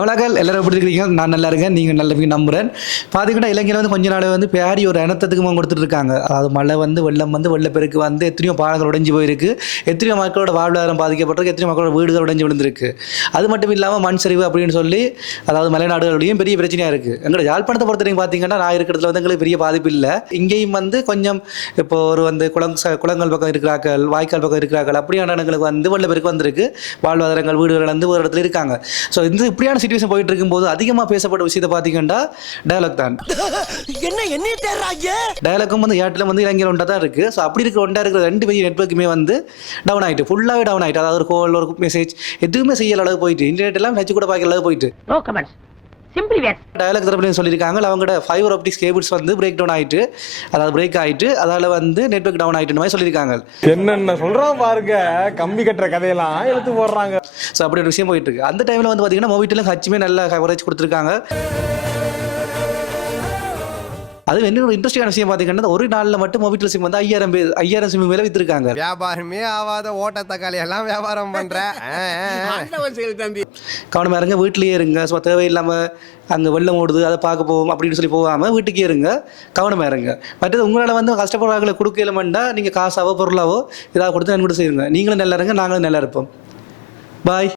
கமலாக்கள் எல்லாரும் எப்படி இருக்கீங்க? நான் நல்லா இருக்கேன், நீங்கள் நல்லா இருப்பீங்க நம்புறேன். பார்த்தீங்கன்னா இலங்கையில் வந்து கொஞ்ச நாள் வந்து பேடி ஒரு இனத்தத்துக்கு முகம் கொடுத்துட்டு இருக்காங்க. அதாவது மழை வந்து வெள்ளம் வந்து வெள்ளப்பெருக்கு வந்து எத்தனையோ பாலங்கள் உடைஞ்சு போயிருக்கு, எத்தனையோ மக்களோட வாழ்வாதாரம் பாதிக்கப்பட்டிருக்கு, எத்தனையோ மக்களோட வீடுகள் உடைஞ்சு விழுந்திருக்கு. அது மட்டும் இல்லாமல் மண் சரிவு அப்படின்னு சொல்லி அதாவது மலைநாடுகளையும் பெரிய பிரச்சனையாக இருக்குது. எங்களோட யாழ்ப்பாணத்தை பொறுத்த வரைக்கும் பார்த்தீங்கன்னா நான் இருக்கிறதுல வந்து எங்களுக்கு பெரிய பாதிப்பு இல்லை. இங்கேயும் வந்து கொஞ்சம் இப்போ ஒரு வந்து குளங்கள் பக்கம் இருக்கிறார்கள், வாய்க்கால் பக்கம் இருக்கிறார்கள், அப்படியான இடங்களுக்கு வந்து வெள்ளப்பெருக்கு வந்திருக்கு. வாழ்வாதாரங்கள் வீடுகள் வந்து ஒரு இடத்துல இருக்காங்க. ஸோ இந்த இப்படியான சிச்சுவேஷன் போயிட்டு இருக்கும்போது அதிகமாக பேசப்பட்ட விஷயத்தை பார்த்தீங்கன்னா டயலாக் தான். என்ன தேடுறாங்க? டயலாக்கும் வந்து ஏர்டெல் வந்து இலங்கையில் ஒன்றா தான் இருக்குது. ஸோ அப்படி ஒன்றா இருக்கிற ரெண்டு பெரிய நெட்வொர்க்குமே வந்து டவுன் ஆகிட்டு, ஃபுல்லாகவே டவுன் ஆகிட்டு. அதாவது ஒரு கால் ஒரு மெசேஜ் எதுவுமே செய்யற அளவுக்கு போயிட்டு, இன்டர்நெட் எல்லாம் நச்சு கூட பார்க்குற அளவுக்கு போயிட்டு. No comments. சிம்பிளி வேர். டயலாக் தரப்புலையும் சொல்லியிருக்காங்க அவங்களோட ஃபைபர் ஆப்டிக்ஸ் கேபிள்ஸ் வந்து பிரேக் டவுன் ஆகிட்டு, அதாவது பிரேக் ஆகிட்டு, அதால் வந்து நெட்வொர்க் டவுன் ஆகிட்டு மாதிரி சொல்லியிருக்காங்க. என்னென்ன சொல்றான் பாருங்க, கம்பி கட்டுற கதையெல்லாம் எடுத்து போடுறாங்க. ஸோ அப்படி ஒரு விஷயம் போயிட்டு இருக்கு. அந்த டைமில் வந்து பார்த்தீங்கன்னா மொபைட்டிலும் ஹச்சுமே நல்ல கவரேஜ் கொடுத்துருக்காங்க. அது என்ன ஒரு இன்ட்ரெஸ்டிங்கான விஷயம் பார்த்தீங்கன்னா ஒரு நாளில் மட்டும் மொபைல் சிம் வந்து 5000 சிம் மேலே விற்றுருக்காங்க. வியாபாரமே ஆகாத ஓட்ட தக்காளி எல்லாம் வியாபாரம் பண்ற கவனமாக இருங்க, வீட்டிலேயே இருங்க. ஸோ தேவையில்லாமல் அங்கே வெள்ளம் ஓடுது அதை பார்க்க போவோம் அப்படின்னு சொல்லி போகாமல் வீட்டுக்கே இருங்க, கவனமாக இருங்க. மற்றது உங்களால் வந்து கஷ்டப்படுறாங்களை கொடுக்கலமெண்டா நீங்கள் காசாவோ பொருளாவோ ஏதாவது கொடுத்து நன்கொடை செய்யுங்க. நீங்களும் நல்லா இருங்க, நாங்களும் நல்லா இருப்போம். பாய்.